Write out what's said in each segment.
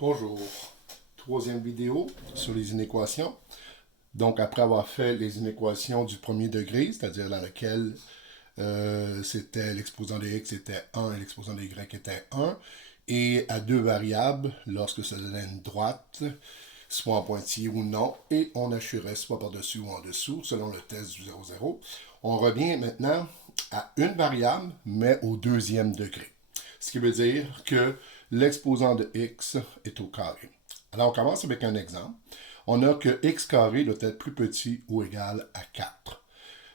Bonjour, troisième vidéo sur les inéquations. Donc, après avoir fait les inéquations du premier degré, c'est-à-dire dans lequel c'était l'exposant de x était 1 et l'exposant de y était 1, et à deux variables, lorsque ça donnait une droite, soit en pointillé ou non, et on assurait soit par-dessus ou en dessous, selon le test du 0,0. On revient maintenant à une variable, mais au deuxième degré. Ce qui veut dire que l'exposant de x est au carré. Alors, on commence avec un exemple. On a que x carré doit être plus petit ou égal à 4.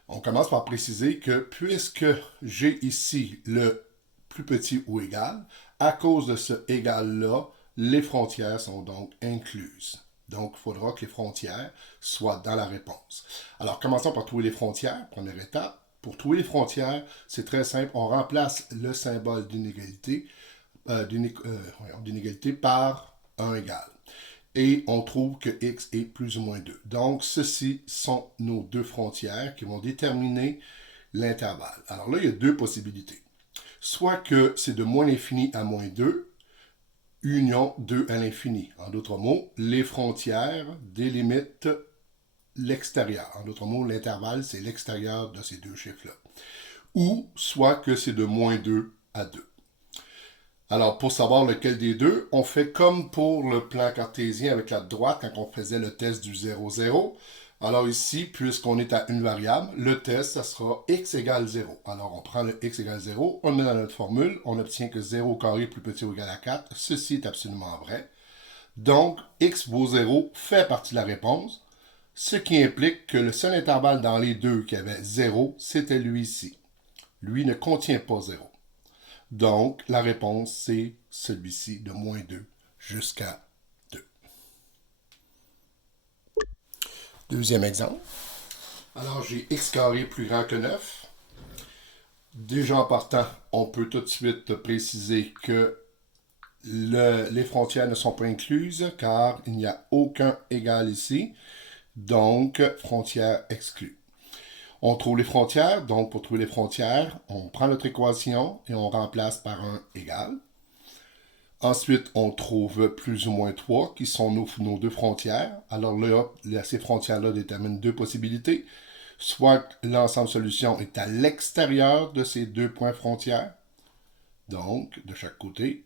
On commence par préciser que puisque j'ai ici le plus petit ou égal, à cause de ce égal-là, les frontières sont donc incluses. Donc, il faudra que les frontières soient dans la réponse. Alors, commençons par trouver les frontières, première étape. Pour trouver les frontières, c'est très simple. On remplace le symbole d'inégalité par 1 égal. Et on trouve que x est plus ou moins 2. Donc, ceci sont nos deux frontières qui vont déterminer l'intervalle. Alors là, il y a deux possibilités. Soit que c'est de moins l'infini à moins 2, union 2 à l'infini. En d'autres mots, les frontières délimitent l'extérieur. En d'autres mots, l'intervalle, c'est l'extérieur de ces deux chiffres-là. Ou soit que c'est de moins 2 à 2. Alors, pour savoir lequel des deux, on fait comme pour le plan cartésien avec la droite quand on faisait le test du 0,0. Alors ici, puisqu'on est à une variable, le test, ça sera x égale 0. Alors, on prend le x égale 0, on le met dans notre formule, on obtient que 0 au carré est plus petit ou égal à 4. Ceci est absolument vrai. Donc, x vaut 0 fait partie de la réponse, ce qui implique que le seul intervalle dans les deux qui avait 0, c'était lui-ci. Lui ne contient pas 0. Donc, la réponse, c'est celui-ci de moins 2 jusqu'à 2. Deuxième exemple. Alors, j'ai x carré plus grand que 9. Déjà en partant, on peut tout de suite préciser que les frontières ne sont pas incluses car il n'y a aucun égal ici. Donc, frontières exclues. On trouve les frontières. Donc, pour trouver les frontières, on prend notre équation et on remplace par un égal. Ensuite, on trouve plus ou moins 3 qui sont nos deux frontières. Alors là, ces frontières-là déterminent deux possibilités. Soit l'ensemble solution est à l'extérieur de ces deux points frontières, donc de chaque côté,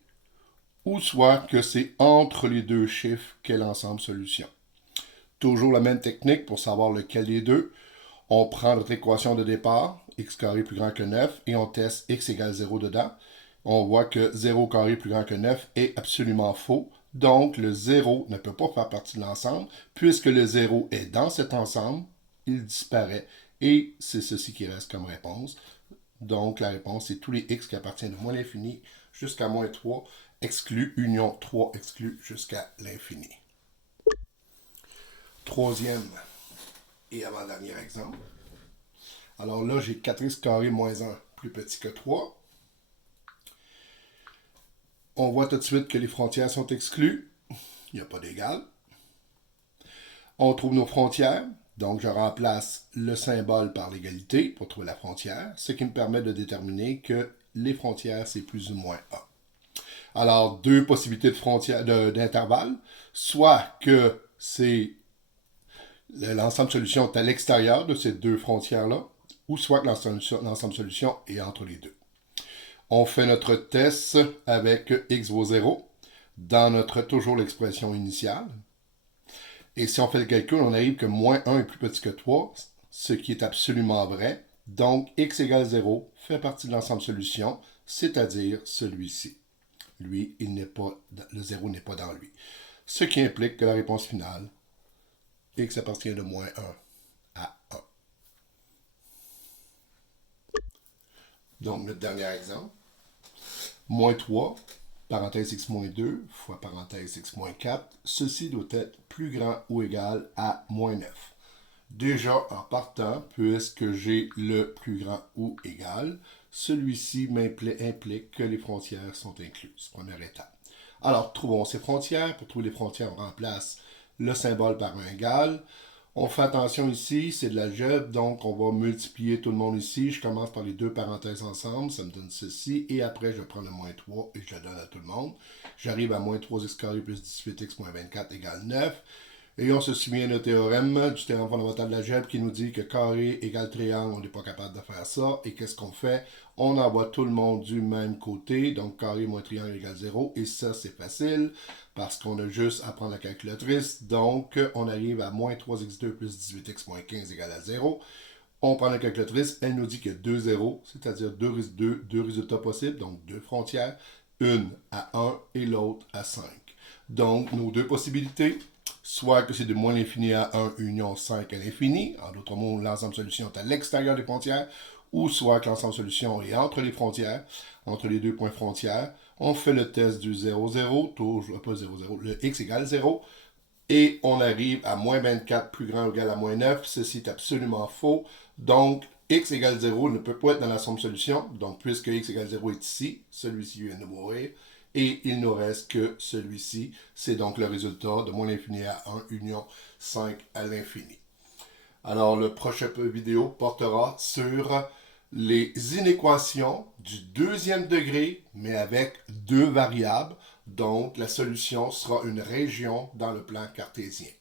ou soit que c'est entre les deux chiffres qu'est l'ensemble solution. Toujours la même technique pour savoir lequel des deux. On prend notre équation de départ, x carré plus grand que 9, et on teste x égale 0 dedans. On voit que 0 carré plus grand que 9 est absolument faux. Donc, le 0 ne peut pas faire partie de l'ensemble. Puisque le 0 est dans cet ensemble, il disparaît. Et c'est ceci qui reste comme réponse. Donc, la réponse, c'est tous les x qui appartiennent de moins l'infini jusqu'à moins 3, exclu union 3 exclu jusqu'à l'infini. Troisième et avant-dernier exemple. Alors là, j'ai 4x carré moins 1 plus petit que 3. On voit tout de suite que les frontières sont exclues. Il n'y a pas d'égal. On trouve nos frontières. Donc, je remplace le symbole par l'égalité pour trouver la frontière, ce qui me permet de déterminer que les frontières, c'est plus ou moins 1. Alors, deux possibilités de frontières d'intervalle. Soit que c'est l'ensemble solution est à l'extérieur de ces deux frontières-là, ou soit que l'ensemble solution est entre les deux. On fait notre test avec x vaut 0 dans notre toujours l'expression initiale. Et si on fait le calcul, on arrive que moins 1 est plus petit que 3, ce qui est absolument vrai. Donc, x égale 0 fait partie de l'ensemble solution, c'est-à-dire celui-ci. Lui, le 0 n'est pas dans lui. Ce qui implique que la réponse finale, x appartient de moins 1 à 1. Donc, notre dernier exemple. Moins 3, parenthèse x moins 2, fois parenthèse x moins 4. Ceci doit être plus grand ou égal à moins 9. Déjà, en partant, puisque j'ai le plus grand ou égal, celui-ci implique que les frontières sont incluses. Première étape. Alors, trouvons ces frontières. Pour trouver les frontières, on remplace le symbole par un égal. On fait attention ici, c'est de l'algèbre, donc on va multiplier tout le monde ici. Je commence par les deux parenthèses ensemble, ça me donne ceci, et après je prends le moins 3 et je le donne à tout le monde. J'arrive à moins 3x carré plus 18x moins 24 égale 9. Et on se souvient du théorème fondamental de l'algèbre qui nous dit que carré égale triangle, on n'est pas capable de faire ça. Et qu'est-ce qu'on fait? On envoie tout le monde du même côté, donc carré moins triangle égale 0. Et ça, c'est facile parce qu'on a juste à prendre la calculatrice. Donc, on arrive à moins 3x2 plus 18x moins 15 égale à 0. On prend la calculatrice, elle nous dit qu'il y a deux zéros, c'est-à-dire deux résultats possibles, donc deux frontières, une à 1 et l'autre à 5. Donc, nos deux possibilités, soit que c'est de moins l'infini à 1 union 5 à l'infini, en d'autres mots, l'ensemble solution est à l'extérieur des frontières, ou soit que l'ensemble solution est entre les frontières, entre les deux points frontières. On fait le test du 0, 0, toujours pas 0, 0, le x égale 0, et on arrive à moins 24 plus grand ou égal à moins 9. Ceci est absolument faux. Donc, x égale 0 ne peut pas être dans la somme solution. Donc, puisque x égale 0 est ici, celui-ci vient de mourir. Et il ne reste que celui-ci. C'est donc le résultat de moins l'infini à 1 union 5 à l'infini. Alors, le prochain vidéo portera sur les inéquations du deuxième degré, mais avec deux variables. Donc, la solution sera une région dans le plan cartésien.